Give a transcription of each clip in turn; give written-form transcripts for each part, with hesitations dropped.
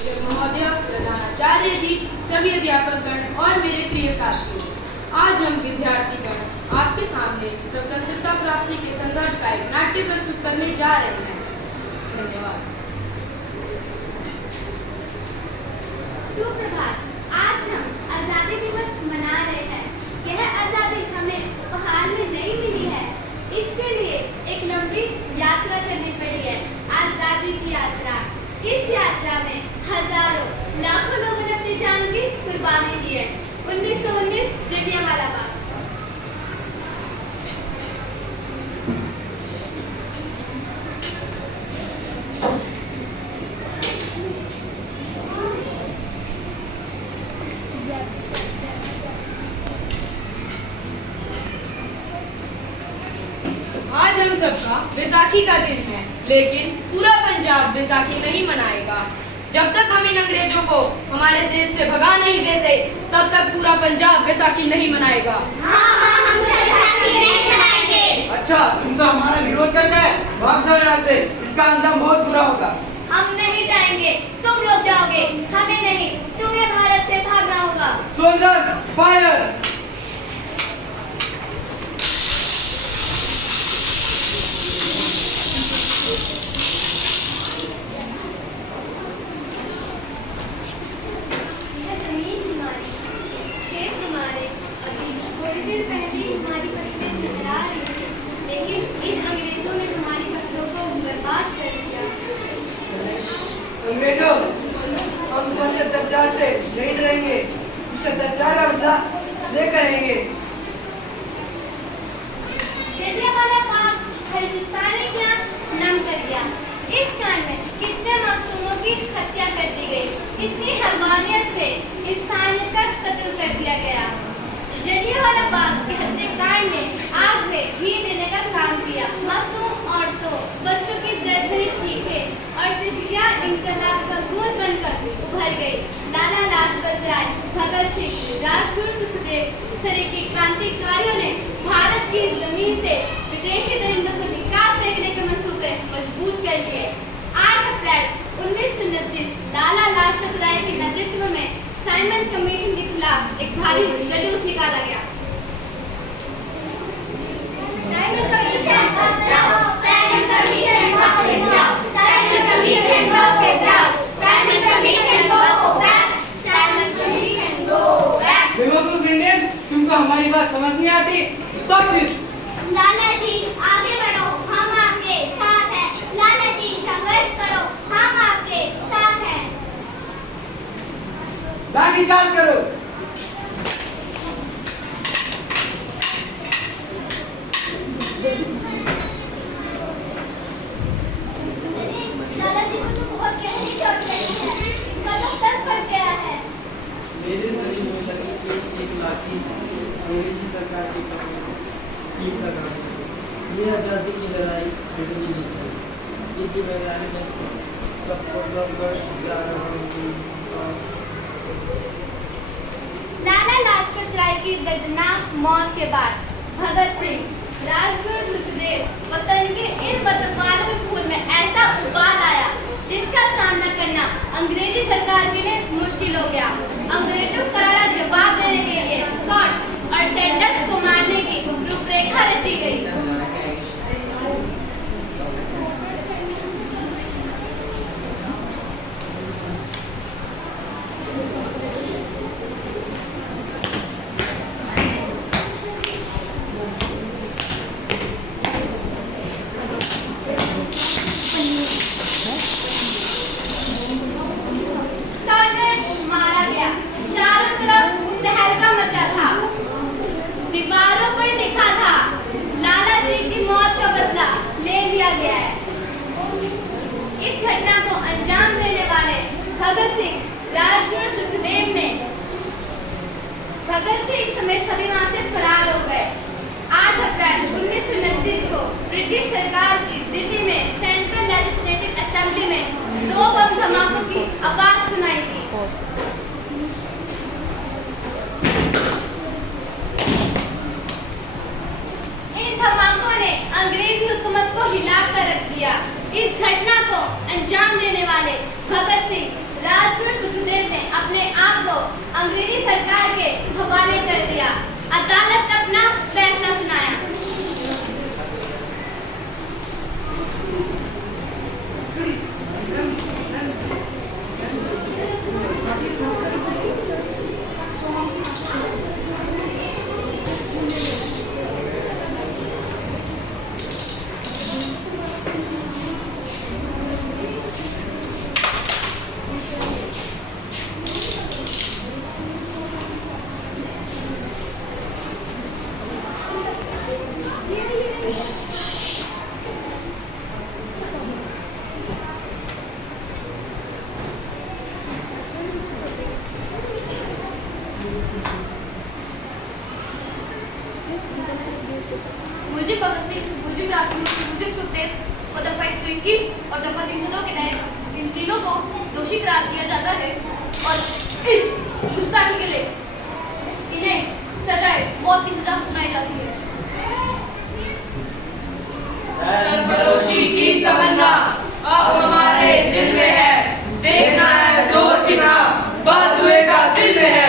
महोदय, प्रधानाचार्य जी, सभी अध्यापकगण और मेरे प्रिय साथियों, आज हम विद्यार्थीगण आपके सामने स्वतंत्रता प्राप्ति के संघर्ष का एक नाट्य प्रस्तुत करने जा रहे हैं। धन्यवाद। सुप्रभात। आज हम आजादी दिवस मना रहे हैं। यह आजादी हमें उपहार में नहीं मिली है, इसके लिए एक लंबी यात्रा करनी पड़ी है, आजादी की यात्रा। इस यात्रा में हजारों लाखों लोगों ने अपनी जान की कुर्बानी दी है। 1919 जलियांवाला बाग। आज हम सबका बैसाखी का दिन है, लेकिन पूरा पंजाब बैसाखी नहीं मनाएगा। जब तक हम इन अंग्रेजों को हमारे देश से भगा नहीं देते, तब तक पूरा पंजाब बैसाखी नहीं मनाएगा। हम बैसाखी नहीं मनाएंगे। अच्छा, तुम सब हमारा विरोध करते हैं? भाग जाओ यहाँ से, इसका अंजाम बहुत बुरा होगा। हम नहीं जाएंगे, तुम लोग जाओगे, हमें नहीं, तुम्हें भारत से भागना होगा। Soldiers, fire! अंग्रेजों, हम तुम्हारे अत्याचार से नहीं डरेंगे, इस अत्याचार का बदला लेकर रहेंगे। जलियांवाला बाग हिंदुस्तान ने क्या नम कर दिया। इस कांड में कितने मासूमों की हत्या कर दी गई, इतनी हैवानियत से इंसानियत का कत्ल कर दिया गया। जलियांवाला बाग के हत्याकांड ने आग में घी देने का काम किया। मासूम औरतों, बच्चों की दर्दनाक चीखें और सिस्टियां इनकलाब का गूंज बनकर उभर गई। लाला लाजपत राय, भगत सिंह, राजगुरु सुखदेव सरीखे क्रांतिकारियों ने भारत की जमीन से विदेशी दरिंदों को निकाल फेंकने के मंसूबे मजबूत कर दिए। 8 अप्रैल 1929 लाला लाजपत राय के नेतृत्व में साइमन कमीशन के खिलाफ एक भारी जुलूस निकाला गया। साइमन कमीशन बचाओ, साइमन कमीशन बचाओ, साइमन कमीशन बचाओ, Simon commission go back, Simon commission go back. बेवकूफ इंडियंस, तुमको हमारी बात समझ नहीं आती? Stop this. लाला जी आगे बढ़ो, हम आपके साथ हैं। लाला जी संघर्ष करो, हम आपके साथ हैं। लाठी चार्ज करो। लाला जी को तो बहुत गहरी चोट लगी है, इनका तो सर फट गया है। मेरे शरीर में लगी एक लाठी अंग्रेजी सरकार की टीम का काम है। ये आज़ादी की लड़ाई लड़नी नहीं थी। ये जिम्मेदारी में सबको सब कर जा रहा हूँ। लाला लाजपत राय की दर्दनाक मौत के बाद भगत सिंह, राजगुरु सुखदेव वतन के इन वतनवालों के खून में ऐसा उबाल आया जिसका सामना करना अंग्रेजी सरकार के लिए मुश्किल हो गया। अंग्रेजों को करारा जवाब देने के लिए स्कॉट्स और सेंडर्स को मारने की रूपरेखा रची गई। मारा गया, चारों तरफ तहलका मचा था। दीवारों पर लिखा था, लाला जी की मौत का बदला ले लिया गया है। इस घटना को अंजाम देने वाले भगत सिंह, राजगुरु सुखदेव ने भगत सिंह समेत सभी वहां से फरार हो गए। 8 अप्रैल 1929 को ब्रिटिश सरकार की दिल्ली में सेंट्रल लेजिस्लेटिव असेंबली में 2 बम धमाकों की आवाज सुनाई दी। इन धमाकों ने अंग्रेजी हुकूमत को हिला कर रख दिया। इस घटना को अंजाम देने वाले भगत सिंह, राज मुझे भगत सिंह, मुझे राजगुरु, मुझे सुखदेव को दफा 121 और दफा 302 के तहत इन तीनों को दोषी करार दिया जाता है और इस गुस्ताखी के लिए इन्हें सजाए मौत की सजा सुनाई जाती है। सरफरोशी की तमन्ना अब हमारे दिल में है, देखना है जोर कितना बाजुए का दिल में है।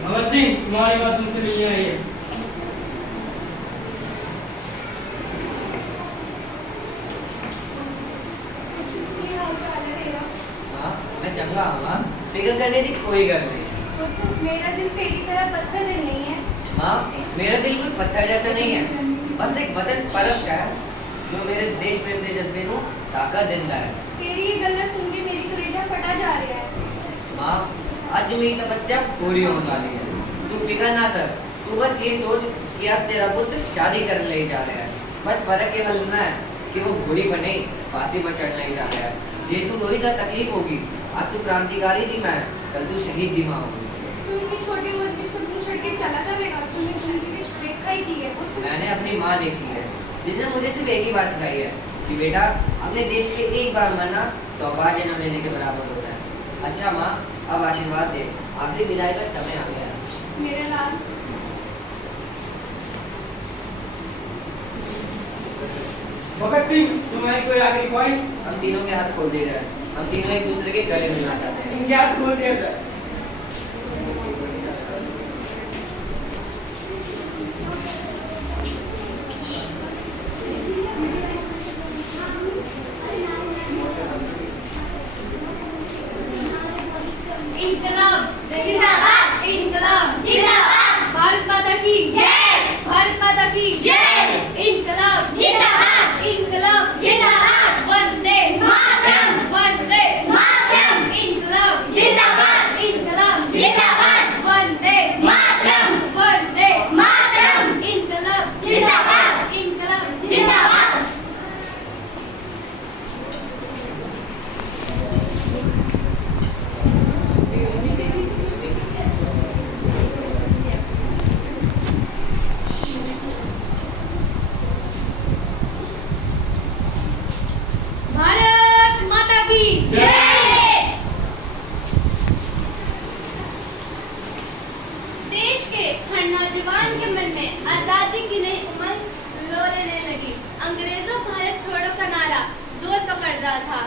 भगत सिंह, तुम्हारी बात तुमसे नहीं आई है। हाँ, मैं चंगा हूँ माँ, फिक्र करने की कोई गल नहीं। मेरा दिल तेरी तरह पत्थर नहीं है। माँ, मेरा दिल कोई पत्थर जैसा नहीं है, बस एक वतन परस्त है जो मेरे देश प्रेम के जज्बे को ताकत देता है। तेरी ये गल्ला सुन के मेरी कलेजा फटा जा रहा है। माँ, आज मेरी तपस्या पूरी होने वाली है, तू फिक्र ना कर। तू बस ये सोच कि आज तेरा पुत्र शादी करने ले जा रहा है। बस फर्क केवल इतना है कि वो घोड़ी बने फांसी पर चढ़ने ले जा रहा है। जे तू रोई का तकलीफ होगी, आज तू क्रांतिकारी थी मैं, कल तू शहीद भी माँ होगी। तू इतनी छोटी उम्र में सब कुछ छोड़ के चला जाएगा। तूने जिंदगी देखा ही की है। मैंने अपनी माँ देखी है, जिसने मुझे सिर्फ एक ही बात सिखाई है कि बेटा, अपने देश के एक बार मरना सौभाग्य जन्म लेने के बराबर होता है। अच्छा माँ, अब आशीर्वाद दे, आखिरी विदाई का समय आ गया है। मेरे लाल, भगत सिंह, तुम्हारी कोई आखिरी ख्वाहिश? हम तीनों के हाथ खोल दिए जाए, हम तीनों एक दूसरे के गले मिलना चाहते हैं। इनके हाथ खोल दिया जाए। इनकलाब जिंदाबाद, इनकलाब जिंदाबाद, भारत माता की जय, भारत माता की जय, इनकलाब जिंदाबाद, इनकलाब जिंदाबाद, वंदे मातरम, वंदे मातरम, इनकलाब जिंदाबाद, इनकलाब जिंदाबाद, वंदे मातरम, वंदे मातरम, इनकलाब जिंदाबाद, इनकलाब जिंदाबाद। भारत माता की जय। देश के हर नौजवान के मन में आजादी की नई उमंग लो लेने लगी। अंग्रेजों भारत छोड़ो का नारा जोर पकड़ रहा था।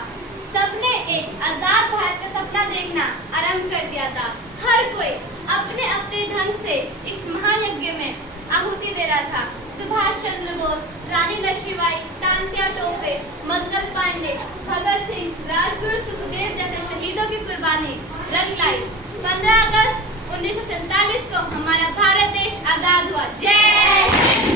सबने एक आजाद भारत का सपना देखना आरंभ कर दिया था। हर कोई अपने अपने ढंग से इस महायज्ञ में आहुति दे रहा था। सुभाष चंद्र बोस, रानी लक्ष्मीबाई, तात्या टोपे, मंगल पांडे, भगत सिंह, राजगुरु, सुखदेव जैसे शहीदों की कुर्बानी रंग लाई। 15 अगस्त 1947 को हमारा भारत देश आजाद हुआ। जय हिंद।